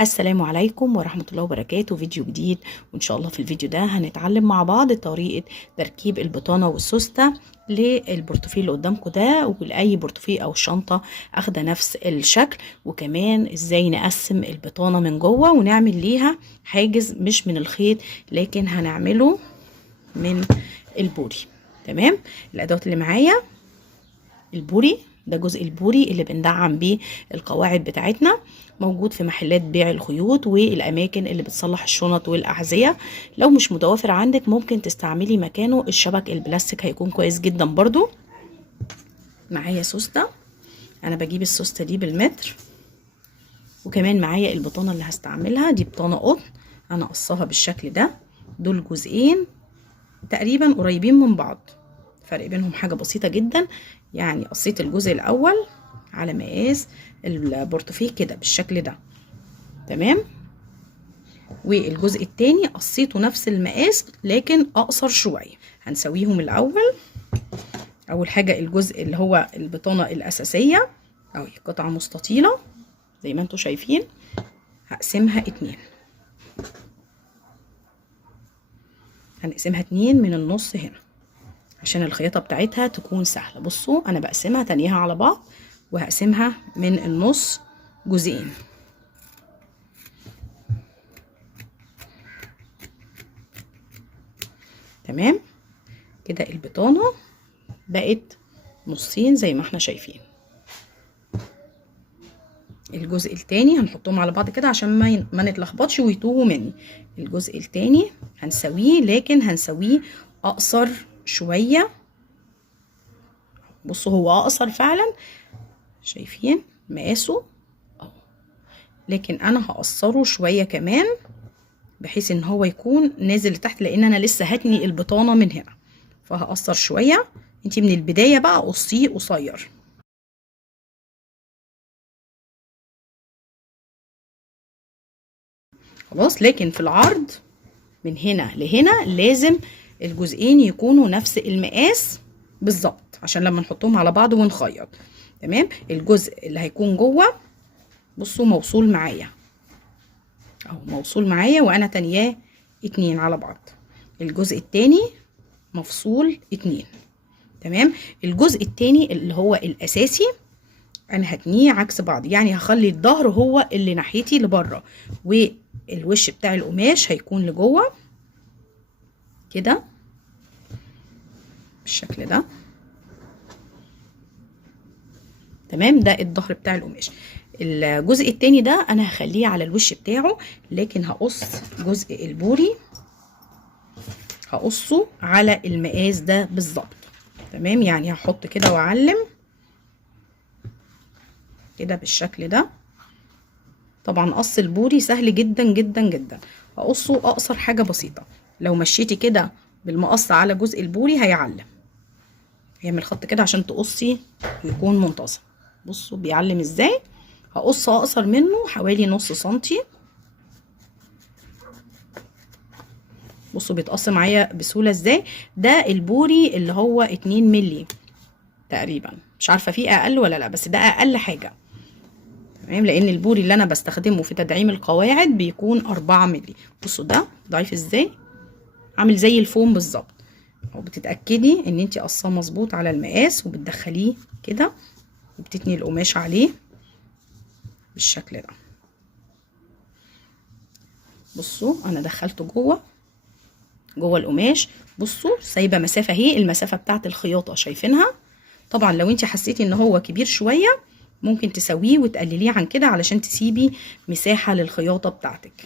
السلام عليكم ورحمة الله وبركاته. فيديو جديد، وإن شاء الله في الفيديو ده هنتعلم مع بعض طريقة تركيب البطانة والسوستة للبورتفيه اللي قدامكم ده، ولأي بورتفيه أو شنطة أخده نفس الشكل، وكمان إزاي نقسم البطانة من جوه ونعمل ليها حاجز مش من الخيط لكن هنعمله من البوري. تمام. الأدوات اللي معايا البوري، ده جزء البوري اللي بندعم بيه القواعد بتاعتنا، موجود في محلات بيع الخيوط والاماكن اللي بتصلح الشنط والاحذيه. لو مش متوافر عندك ممكن تستعملي مكانه الشبك البلاستيك، هيكون كويس جدا برضو. معايا سوسته، انا بجيب السوسته دي بالمتر، وكمان معايا البطانه اللي هستعملها دي بطانه قطن، انا قصاها بالشكل ده. دول جزئين تقريبا قريبين من بعض، فرق بينهم حاجة بسيطة جدا. يعني قصيت الجزء الأول على مقاس البورتفيه كده بالشكل ده، تمام. والجزء التاني قصيته نفس المقاس لكن أقصر شوية. هنسويهم الأول. أول حاجة الجزء اللي هو البطانة الأساسية أو قطعة مستطيلة زي ما انتوا شايفين، هقسمها 2. هنقسمها 2 من النص هنا عشان الخياطة بتاعتها تكون سهلة. بصوا انا بقسمها تانيها على بعض، وهقسمها من النص جزئين. تمام كده البطانة بقت نصين زي ما احنا شايفين. الجزء التاني هنحطهم على بعض كده عشان ما نتلخبطش ويتوهوا مني. الجزء التاني هنسويه لكن هنسويه اقصر شوية. بصوا هو اقصر فعلا، شايفين مقاسه اهو، لكن انا هقصره شوية كمان بحيث ان هو يكون نازل لتحت، لان انا لسه هتني البطانة من هنا، فهقصر شوية. انتي من البداية بقى قصيه قصير. خلاص، لكن في العرض من هنا لهنا لازم الجزئين يكونوا نفس المقاس بالظبط عشان لما نحطهم على بعض ونخيط. تمام. الجزء اللي هيكون جوه بصوا موصول معايا اهو، موصول معايا وانا تانياه 2 على بعض. الجزء التاني مفصول 2. تمام. الجزء التاني اللي هو الاساسي انا هتنيه عكس بعض، يعني هخلي الظهر هو اللي ناحيتي لبره، والوش بتاع القماش هيكون لجوه كده بالشكل ده. تمام. ده الظهر بتاع القماش. الجزء التاني ده انا هخليه على الوش بتاعه، لكن هقص جزء البوري هقصه على المقاس ده بالظبط. تمام. يعني هحط كده واعلم كده بالشكل ده. طبعا قص البوري سهل جدا جدا جدا، هقصه اقصر حاجه بسيطه. لو مشيتي كده بالمقص على جزء البوري هيعلم، يعمل خط كده عشان تقصي ويكون منتظم. بصوا بيعلم ازاي. هقص اقصر منه حوالي نص سنتي. بصوا بيتقص معايا بسهوله ازاي. ده البوري اللي هو 2 مللي تقريبا، مش عارفه فيه اقل ولا لا، بس ده اقل حاجه. تمام. لان البوري اللي انا بستخدمه في تدعيم القواعد بيكون 4 مللي. بصوا ده ضعيف ازاي، عامل زي الفوم بالظبط. وبتتاكدي ان انتي قصاه مظبوط على المقاس، وبتدخليه كده وبتتني القماش عليه بالشكل ده. بصوا انا دخلته جوه القماش. بصوا سايبه مسافه اهي، المسافه بتاعت الخياطه شايفينها. طبعا لو انت حسيتي ان هو كبير شويه ممكن تسويه وتقلليه عن كده علشان تسيبي مساحه للخياطه بتاعتك.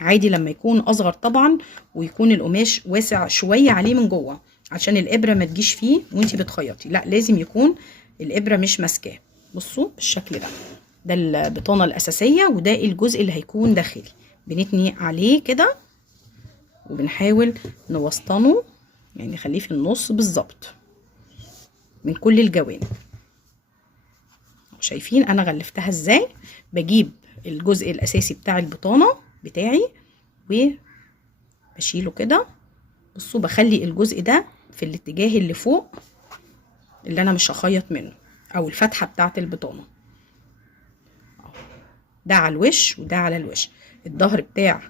عادي لما يكون اصغر طبعا، ويكون القماش واسع شويه عليه من جوه عشان الابره ما تجيش فيه وانت بتخيطي، لا لازم يكون الابره مش ماسكاه. بصوا بالشكل ده. ده البطانه الاساسيه، وده الجزء اللي هيكون داخلي. بنتني عليه كده وبنحاول نوسطنه، يعني نخليه في النص بالظبط من كل الجوانب. شايفين انا غلفتها ازاي. بجيب الجزء الاساسي بتاع البطانه بتاعي وبشيله كده. بصوا بخلي الجزء ده في الاتجاه اللي فوق اللي انا مش هخيط منه، او الفتحه بتاعه البطانه. ده على الوش وده على الوش، الظهر بتاع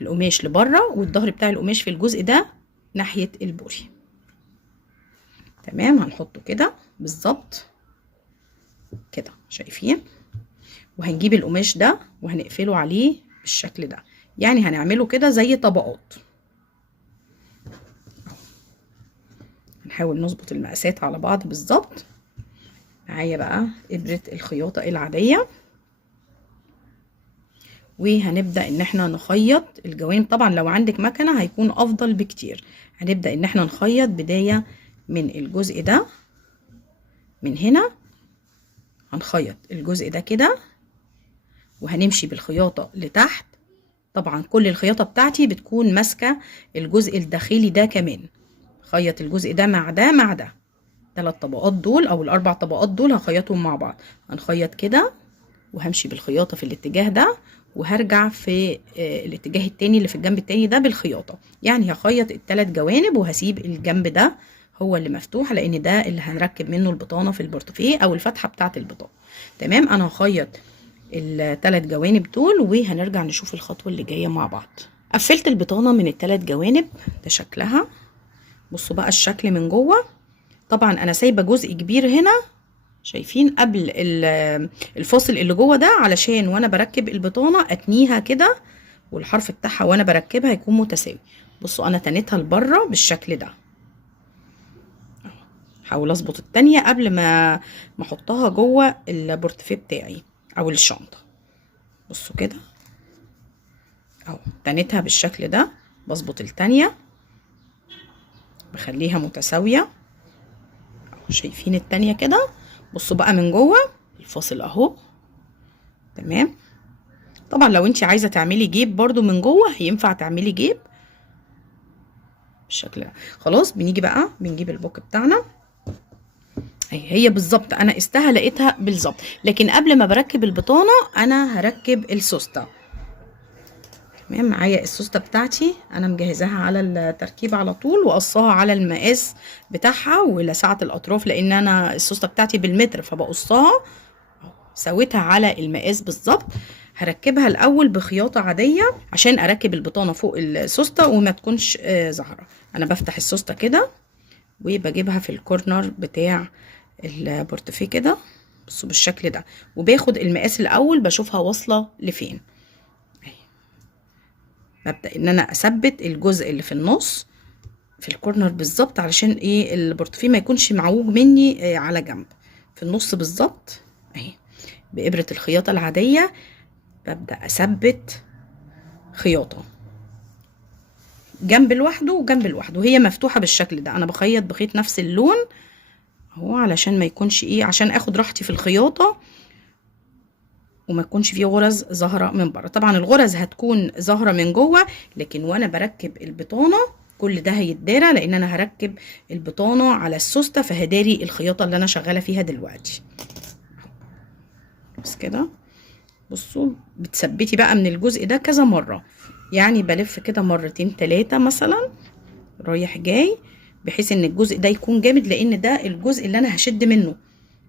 القماش لبره والظهر بتاع القماش في الجزء ده ناحيه البوري. تمام، هنحطه كده بالظبط كده، شايفين؟ وهنجيب القماش ده وهنقفله عليه بالشكل ده، يعني هنعمله كده زي طبقات. نحاول نظبط المقاسات على بعض بالظبط. معايا بقى ابرة الخياطة العادية، وهنبدأ ان احنا نخيط الجوانب. طبعا لو عندك مكنة هيكون افضل بكتير. هنبدأ ان احنا نخيط بداية من الجزء ده، من هنا هنخيط الجزء ده كده، وهنمشي بالخياطة لتحت. طبعا كل الخياطة بتاعتي بتكون ماسكة الجزء الداخلي ده كمان. خيط الجزء ده مع ده مع ده، 3 طبقات دول او ال4 طبقات دول هخيطهم مع بعض. هنخيط كده وهمشي بالخياطة في الاتجاه ده، وهرجع في الاتجاه التاني اللي في الجنب التاني ده بالخياطة. يعني هخيط ال3 جوانب وهسيب الجنب ده هو اللي مفتوح، لان ده اللي هنركب منه البطانة في البورتوفيه او الفتحة بتاعة البطانة. تمام، انا هخيط ال3 جوانب دول وهنرجع نشوف الخطوة اللي جاية مع بعض. قفلت البطانة من ال3 جوانب، ده شكلها. بصوا بقى الشكل من جوه. طبعا انا سايبه جزء كبير هنا، شايفين؟ قبل الفاصل اللي جوه ده، علشان وانا بركب البطانه اتنيها كده، والحرف بتاعها وانا بركبها يكون متساوي. بصوا انا تنيتها لبره بالشكل ده. هحاول اظبط التانية قبل ما احطها جوه البورتفيه بتاعي او الشنطه. بصوا كده اهو، تنيتها بالشكل ده. بظبط التانية، بخليها متساويه. شايفين التانية كده؟ بصوا بقى من جوه الفاصل اهو. تمام. طبعا لو انت عايزه تعملي جيب برضو من جوه ينفع تعملي جيب بالشكل ده. خلاص، بنيجي بقى بنجيب البوك بتاعنا. هي بالظبط انا قستها لقيتها بالظبط، لكن قبل ما بركب البطانه انا هركب السوسته. تمام، معايا السوسته بتاعتي انا مجهزاها على التركيب على طول، وقصاها على المقاس بتاعها ولسعه الاطراف، لان انا السوسته بتاعتي بالمتر فبقصها. سويتها على المقاس بالظبط. هركبها الاول بخياطه عاديه عشان اركب البطانه فوق السوسته وما تكونش ظاهره. انا بفتح السوسته كده وبجيبها في الكورنر بتاع البورتفيه كده. بصوا بالشكل ده، وباخد المقاس الاول بشوفها واصله لفين. ببدا ان انا اثبت الجزء اللي في النص في الكورنر بالظبط، علشان ايه البورتفيه ما يكونش معوج مني على جنب، في النص بالظبط اهي. بإبرة الخياطة العادية ببدأ أثبت خياطة جنب لوحده وجنب لوحده، وهي مفتوحة بالشكل ده. أنا بخيط بخيط نفس اللون اهو، علشان ما يكونش ايه، عشان اخد راحتي في الخياطة وما يكونش فيه غرز ظاهرة من بره. طبعا الغرز هتكون ظاهرة من جوه، لكن وانا بركب البطانة كل ده هيتدارى، لان انا هركب البطانة على السوستة، فهداري الخياطة اللي انا شغالة فيها دلوقتي. بس كده. بصوا بتثبتي بقى من الجزء ده كذا مرة، يعني بلف كده 2 3 مثلا رايح جاي، بحيث ان الجزء ده يكون جامد، لان ده الجزء اللي انا هشد منه،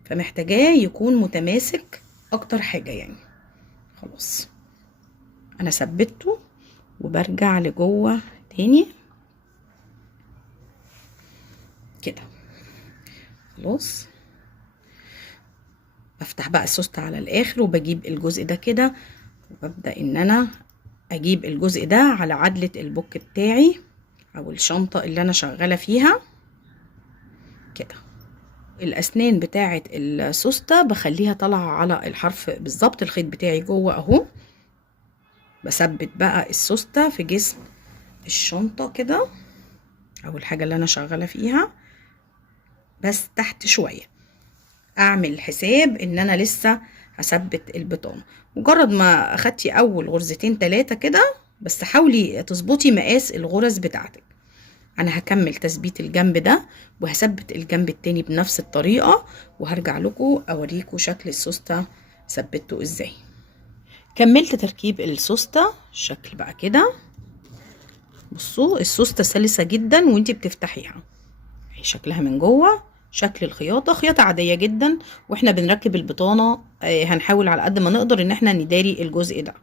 فمحتاجاه يكون متماسك اكتر حاجة يعني. خلاص انا ثبته وبرجع لجوه تاني كده. خلاص بفتح بقى السوستة على الاخر وبجيب الجزء ده كده، وببدأ ان انا اجيب الجزء ده على عدلة البوك بتاعي او الشنطة اللي انا شغالة فيها كده. الاسنان بتاعة السوستة بخليها طالعة على الحرف بالظبط، الخيط بتاعي جوه اهو. بثبت بقى السوستة في جسم الشنطة كده او الحاجة اللي انا شغالة فيها، بس تحت شوية. اعمل حساب ان انا لسه هثبت البطانة. مجرد ما اخدتي اول غرزتين 3 كده بس، حاولي تظبطي مقاس الغرز بتاعتك. انا هكمل تثبيت الجنب ده وهثبت الجنب التاني بنفس الطريقة، وهرجع لكم اوريكم شكل السوستة ثبته ازاي. كملت تركيب السوستة، شكل بقى كده. بصوا السوستة سلسة جدا وانتي بتفتحيها، شكلها من جوه شكل الخياطة خياطة عادية جدا، واحنا بنركب البطانة هنحاول على قد ما نقدر ان احنا نداري الجزء ده.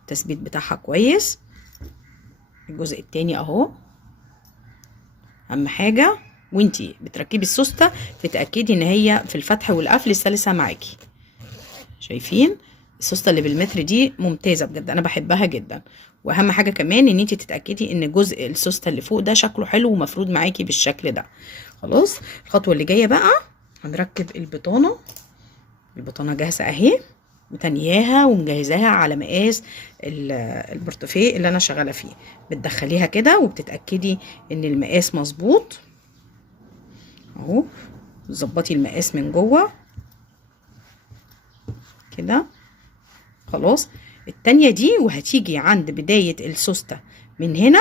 التثبيت بتاعها كويس. الجزء التاني اهو. اهم حاجة وانتي بتركبي السوستة تتأكدي ان هي في الفتح والقفل سلسة معاكي. شايفين السوستة اللي بالمتر دي ممتازة بجد، انا بحبها جدا. واهم حاجة كمان ان انتي تتأكدي ان جزء السوستة اللي فوق ده شكله حلو ومفرود معاكي بالشكل ده. خلاص الخطوة اللي جاية بقى هنركب البطانة. البطانة جاهزة اهي، متنياها ومجهزاها على مقاس البورتوفيه اللي انا شغالة فيه. بتدخليها كده وبتتأكدي ان المقاس مظبوط اهو. ظبطي المقاس من جوه كده. خلاص التانية دي وهتيجي عند بداية السوستة من هنا.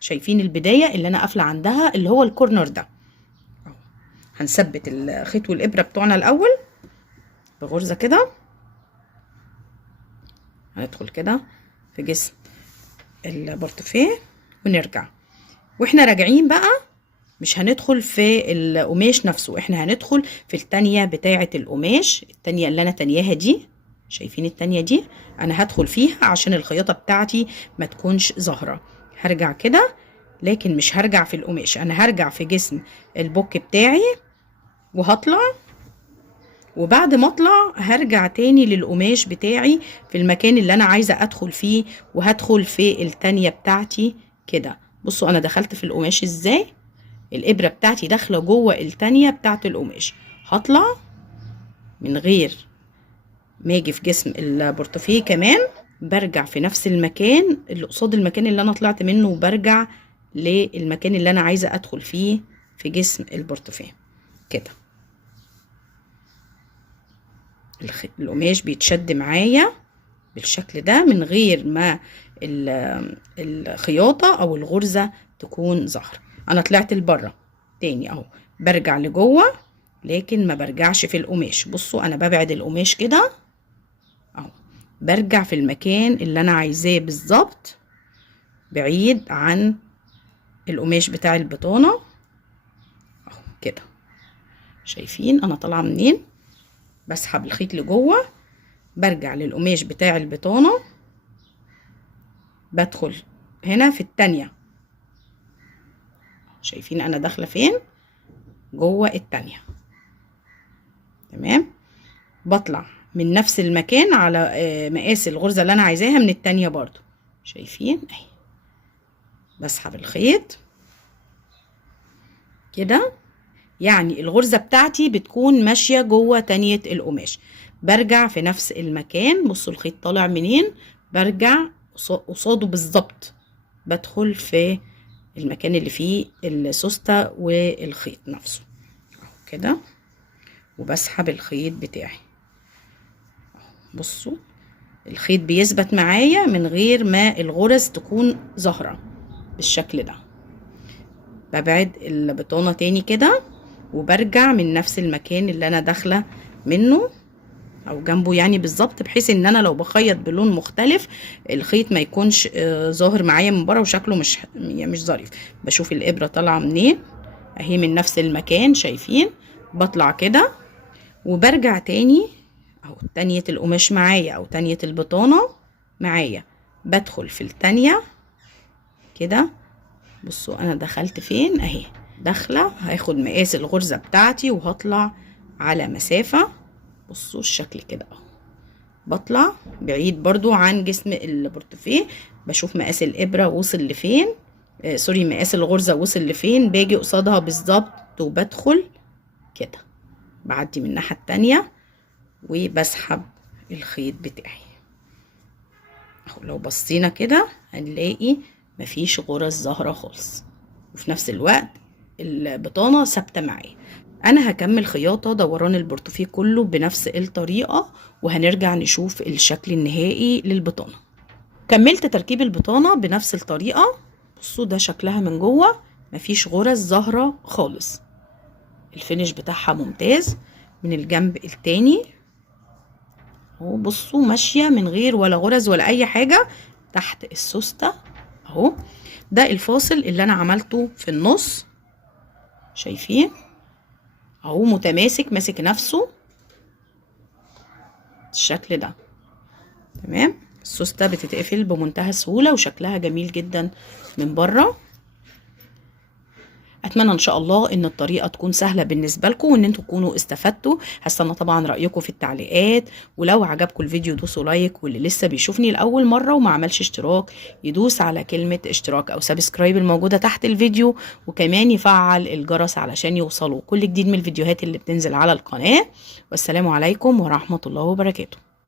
شايفين البداية اللي انا قافلة عندها اللي هو الكورنر ده اهو. هنثبت الخيط والابرة بتوعنا الاول بغرزة كده. هندخل كده في جسم البورتوفيه ونرجع. واحنا راجعين بقى مش هندخل في القماش نفسه، احنا هندخل في التانية بتاعة القماش. التانية اللي انا تانياها دي، شايفين التانية دي انا هدخل فيها عشان الخياطة بتاعتي ما تكونش ظاهرة. هرجع كده لكن مش هرجع في القماش، انا هرجع في جسم البوك بتاعي وهطلع. وبعد ما اطلع هرجع تاني للقماش بتاعي في المكان اللي انا عايزة ادخل فيه، وهدخل في التانية بتاعتي كده. بصوا انا دخلت في القماش ازاي، الابرة بتاعتي داخلة جوه التانية بتاعت القماش. هطلع من غير ما اجي في جسم البورتوفيه كمان، برجع في نفس المكان اللي قصاد المكان اللي انا طلعت منه، وبرجع للمكان اللي انا عايزة ادخل فيه في جسم البورتوفيه كده. القماش بيتشد معايا بالشكل ده من غير ما الخياطة او الغرزة تكون ظاهرة. انا طلعت لبره تاني اهو، برجع لجوه لكن ما برجعش في القماش. بصوا انا ببعد القماش كده اهو، برجع في المكان اللي انا عايزاه بالظبط، بعيد عن القماش بتاع البطانة اهو كده. شايفين انا طالعه منين؟ بسحب الخيط لجوه، برجع للقماش بتاع البطانة، بدخل هنا في التانية. شايفين انا داخله فين؟ جوه التانية. تمام. بطلع من نفس المكان على مقاس الغرزة اللي انا عايزاها من التانية برضو. شايفين اهي، بسحب الخيط كده، يعني الغرزة بتاعتي بتكون ماشية جوه تانية القماش. برجع في نفس المكان. بصوا الخيط طالع منين، برجع قصاده بالظبط، بدخل في المكان اللي فيه السوستة والخيط نفسه كده، وبسحب الخيط بتاعي. بصوا الخيط بيثبت معايا من غير ما الغرز تكون ظاهرة بالشكل ده. ببعد البطانة تاني كده وبرجع من نفس المكان اللي انا داخلة منه او جنبه يعني بالظبط، بحيث ان انا لو بخيط بلون مختلف الخيط ما يكونش ظاهر معايا من بره وشكله مش ظريف. بشوف الابرة طالعة منين اهي، من نفس المكان. شايفين بطلع كده وبرجع تاني اهو، تانية القماش معايا او تانية البطانة معايا، بدخل في التانية كده. بصوا انا دخلت فين اهي، داخله هاخد مقاس الغرزة بتاعتي وهطلع على مسافة. بصوا الشكل كده اهو، بطلع بعيد برضو عن جسم البورتوفيه. بشوف مقاس الابرة وصل لفين، سوري مقاس الغرزة وصل لفين، باجي قصادها بالظبط وبدخل كده، بعدي من الناحية التانية وبسحب الخيط بتاعي اهو. لو بصينا كده هنلاقي مفيش غرز ظاهرة خالص، وفي نفس الوقت البطانة ثابتة معايا. انا هكمل خياطة دوران البورتوفيه كله بنفس الطريقة، وهنرجع نشوف الشكل النهائي للبطانة. كملت تركيب البطانة بنفس الطريقة. بصوا ده شكلها من جوه، مفيش غرز ظاهرة خالص، الفينش بتاعها ممتاز. من الجنب التاني اهو، بصوا ماشية من غير ولا غرز ولا اي حاجة تحت السوستة اهو. ده الفاصل اللي انا عملته في النص، شايفين اهو متماسك، ماسك نفسه الشكل ده. تمام. السوستة بتتقفل بمنتهى السهولة وشكلها جميل جدا من بره. اتمنى ان شاء الله ان الطريقه تكون سهله بالنسبه لكم وان انتم تكونوا استفدتوا. هستنى طبعا رايكم في التعليقات، ولو عجبكم الفيديو دوسوا لايك، واللي لسه بيشوفني لاول مره وما عملش اشتراك يدوس على كلمه اشتراك او سبسكرايب الموجوده تحت الفيديو، وكمان يفعل الجرس علشان يوصلوا كل جديد من الفيديوهات اللي بتنزل على القناه. والسلام عليكم ورحمه الله وبركاته.